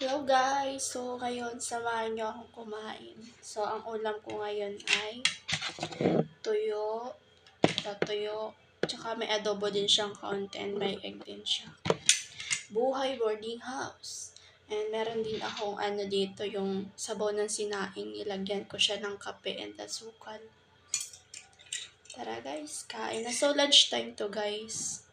Hello guys! So ngayon, samahan niyo akong kumain. So ang ulam ko ngayon ay tuyo, tatuyo, tsaka may adobo din siyang kaunti and may egg din siya. Buhay boarding house. And meron din akong dito, yung sabaw ng sinaing, nilagyan ko siya ng kape and asukal. Tara guys, kain na. So lunch time to guys.